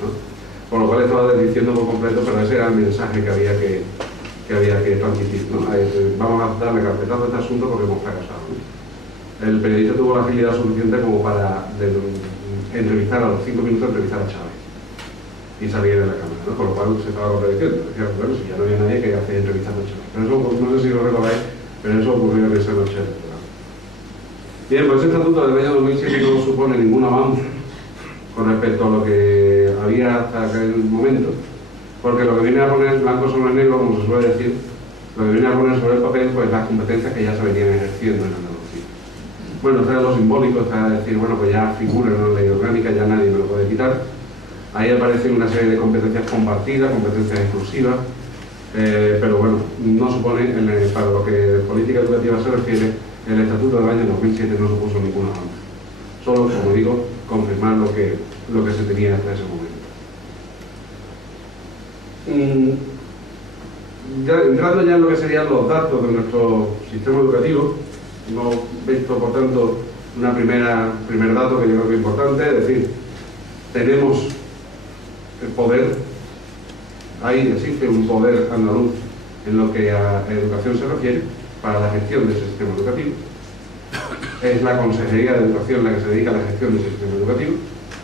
¿no? Con lo cual estaba desdiciendo por completo, pero ese era el mensaje que había que transmitir, ¿no? Vamos a darle carpetazo a este asunto porque hemos fracasado, ¿no? El periodista tuvo la agilidad suficiente como para entrevistar a los 5 minutos, entrevistar a Chávez y salir de la cámara, ¿no? Con lo cual se estaba contradiciendo. Decía, bueno, si ya no había nadie que hacer entrevistas a Chávez. Pero eso, no sé si lo recordáis, pero eso ocurrió en esa noche electoral. Bien, pues ese estatuto del año 2007 no supone ningún avance con respecto a lo que había hasta aquel momento, porque lo que viene a poner blanco sobre negro, como se suele decir, lo que viene a poner sobre el papel, pues las competencias que ya se venían ejerciendo en Andalucía. Bueno, está lo simbólico, está decir, bueno, pues ya figura en una ley orgánica, ya nadie me lo puede quitar. Ahí aparecen una serie de competencias compartidas, competencias exclusivas, pero bueno, no supone, para lo que de política educativa se refiere, el estatuto del año 2007 no supuso ningún avance. Solo, como digo, confirmar lo que se tenía hasta ese momento. Entrando ya en lo que serían los datos de nuestro sistema educativo, hemos visto, por tanto, primer dato que yo creo que es importante, es decir, tenemos el poder, ahí existe un poder andaluz en lo que a educación se refiere, para la gestión de ese sistema educativo. Es la Consejería de Educación la que se dedica a la gestión de ese sistema educativo.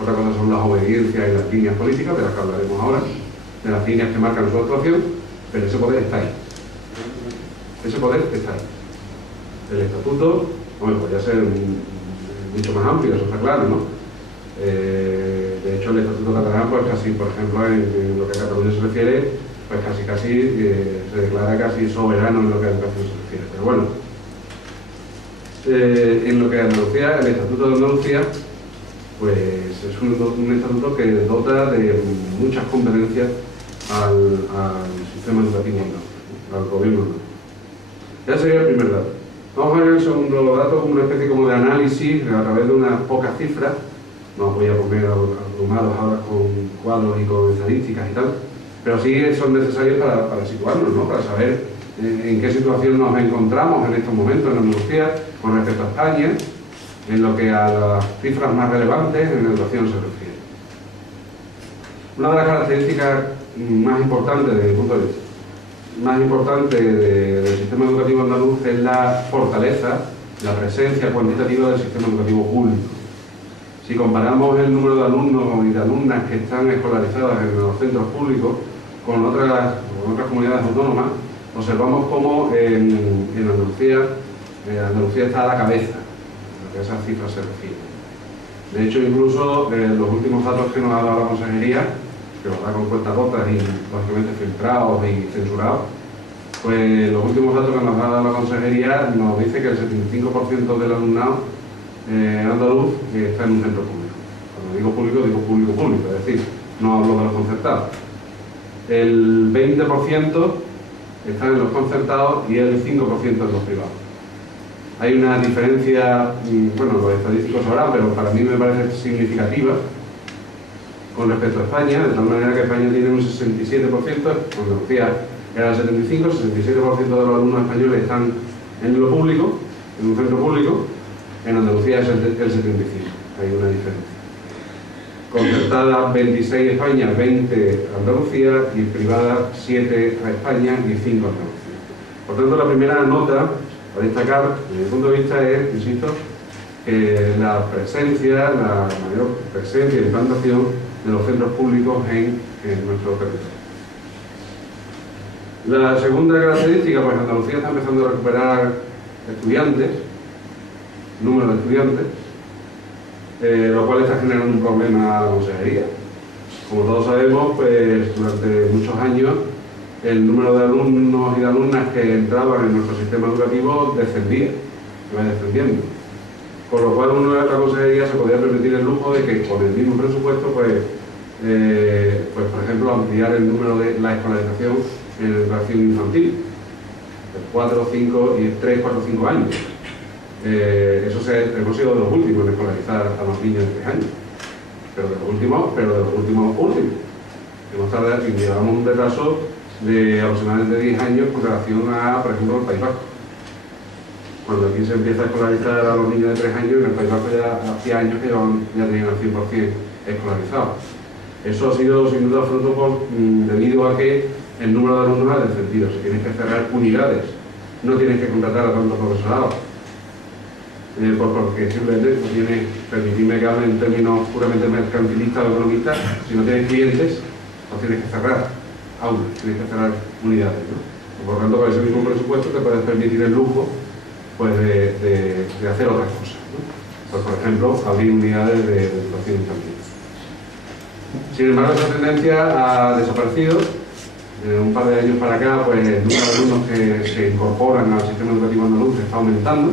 Otra cosa son las obediencias y las líneas políticas, de las que hablaremos ahora, de las líneas que marcan su actuación, pero ese poder está ahí. Ese poder está ahí. El estatuto, bueno, podría ser mucho más amplio, eso está claro, ¿no? De hecho, el estatuto catalán, pues casi, por ejemplo, en lo que a Cataluña se refiere, pues casi se declara casi soberano en lo que a educación se refiere. Pero bueno, en lo que a Andalucía, el Estatuto de Andalucía, pues es un estatuto que dota de muchas competencias al sistema educativo andaluz, al gobierno andaluz. Ya sería el primer dato. Vamos a ver el segundo dato como una especie como de análisis a través de unas pocas cifras. No os voy a poner abrumados ahora con cuadros y con estadísticas y tal, pero sí son necesarios para situarnos, ¿no? Para saber en qué situación nos encontramos en estos momentos en Andalucía con respecto a España, en lo que a las cifras más relevantes en educación se refiere. Una de las características más importantes desde mi punto de vista, más importante del sistema educativo andaluz es la fortaleza, la presencia cuantitativa del sistema educativo público. Si comparamos el número de alumnos y de alumnas que están escolarizadas en los centros públicos con otras comunidades autónomas, observamos cómo en Andalucía está a la cabeza en lo que a esas cifras se refiere. De hecho, incluso los últimos datos que nos ha dado la Consejería, que los da con cuentagotas y lógicamente filtrados y censurados, pues los últimos datos que nos ha dado la Consejería nos dice que el 75% del alumnado andaluz está en un centro público. Cuando digo público, es decir, no hablo de los concertados. El 20% están en los concertados y el 5% en los privados. Hay una diferencia, bueno, los estadísticos sabrán, pero para mí me parece significativa con respecto a España, de tal manera que España tiene un 67%, Andalucía era el 75%, el 67% de los alumnos españoles están en lo público, en un centro público, en Andalucía es el 75%, hay una diferencia. Concertada 26 España, 20 Andalucía, y privada 7 a España y 5 a Andalucía. Por tanto, la primera nota a destacar, desde mi punto de vista, es, insisto, la mayor presencia y implantación de los centros públicos en nuestro territorio. La segunda característica, pues Andalucía está empezando a recuperar estudiantes, número de estudiantes, lo cual está generando un problema a la consejería. Como todos sabemos, pues durante muchos años el número de alumnos y de alumnas que entraban en nuestro sistema educativo descendía, iba descendiendo. Por lo cual la consejería se podía permitir el lujo de que con el mismo presupuesto, pues por ejemplo, ampliar el número de la escolarización en educación infantil, de 4, 5 y 3, 4, 5 años. Hemos sido de los últimos en escolarizar a los niños de 3 años, pero de los últimos. Llevamos un retraso de aproximadamente 10 años con relación a, por ejemplo, el País Vasco. Cuando aquí se empieza a escolarizar a los niños de 3 años, en el País Vasco ya hacía años que ya tenían el 100% escolarizados. Eso ha sido sin duda fruto debido a que el número de alumnos ha descendido. Se tienen que cerrar unidades, no tienes que contratar a tanto profesorado, porque simplemente no tienes, permitidme que hable en términos puramente mercantilistas o economistas, si no tienes clientes, pues tienes que cerrar aulas, tienes que cerrar unidades, ¿no? Por lo tanto, con ese mismo presupuesto te puedes permitir el lujo pues, de hacer otras cosas, ¿no? Pues, por ejemplo, abrir unidades de educación infantil. Sin embargo, esa tendencia ha desaparecido. Un par de años para acá, pues el número de alumnos que se incorporan al sistema educativo andaluz está aumentando.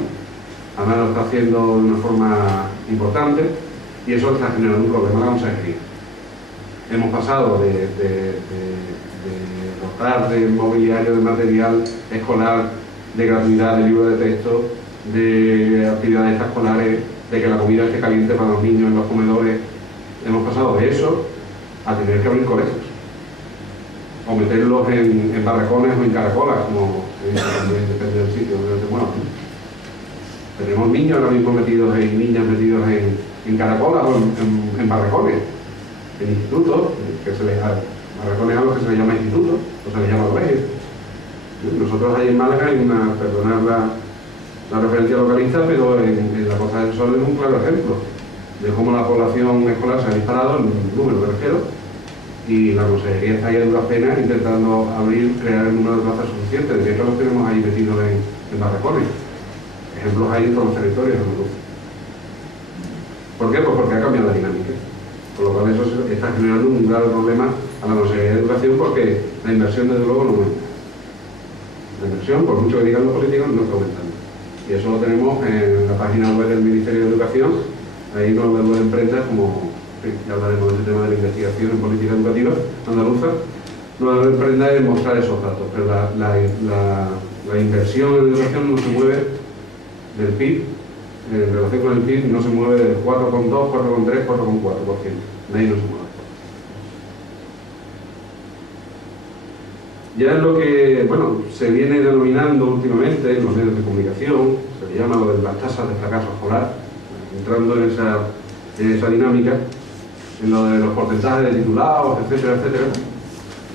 Además, lo está haciendo de una forma importante y eso está generando un problema en la consejería. Hemos pasado de dotar de mobiliario, de material escolar, de gratuidad, de libros de texto, de actividades extraescolares, de que la comida esté caliente para los niños en los comedores. Hemos pasado de eso a tener que abrir colegios o meterlos en barracones o en caracolas, como se dice también, depende del sitio donde se muevan. Tenemos niños ahora mismo metidos y niñas metidos en caracolas o en barracones, en institutos, barracones a los que se les llama institutos, o se les llama colegios. Nosotros ahí en Málaga hay una, perdonad la referencia localista, pero en la Costa del Sol es un claro ejemplo de cómo la población escolar se ha disparado, en número me refiero, y la consejería está ahí a duras penas intentando crear el número de plazas suficiente. De hecho, los tenemos ahí metidos en barracones. Ejemplos hay en todos los territorios andaluces. ¿Por qué? Pues porque ha cambiado la dinámica. Con lo cual eso está generando un grave problema a la Consejería de Educación, porque la inversión desde luego no aumenta. La inversión, por mucho que digan los políticos, no está aumentando. Y eso lo tenemos en la página web del Ministerio de Educación. Ahí nos vemos empresas como, ya hablaremos de ese tema de la investigación en política educativa andaluza. No debe emprender en mostrar esos datos, pero la inversión en educación no se mueve del PIB, en relación con el PIB, no se mueve del 4,2, 4,3, 4,4%. De ahí no se mueve. Ya es lo que, bueno, se viene denominando últimamente en los medios de comunicación, se le llama lo de las tasas de fracaso escolar, entrando en esa dinámica, en lo de los porcentajes de titulados, etcétera, etcétera.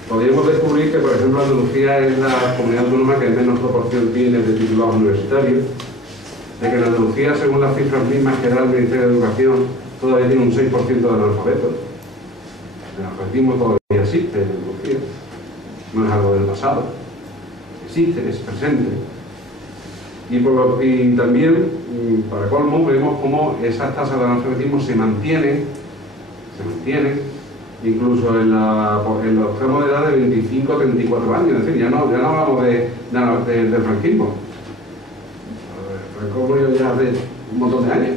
Podríamos descubrir que, por ejemplo, Andalucía es la comunidad autónoma que menos proporción tiene de titulados universitarios, de que en Andalucía, según las cifras mismas que da el Ministerio de Educación, todavía tiene un 6% de analfabetos. El analfabetismo todavía existe en Andalucía, no es algo del pasado, existe, es presente. Y también, para colmo, vemos cómo esas tasas de analfabetismo se mantienen incluso en los tramos de edad de 25 a 34 años, es decir, ya no hablamos del franquismo. Franco murió ya hace un montón de años.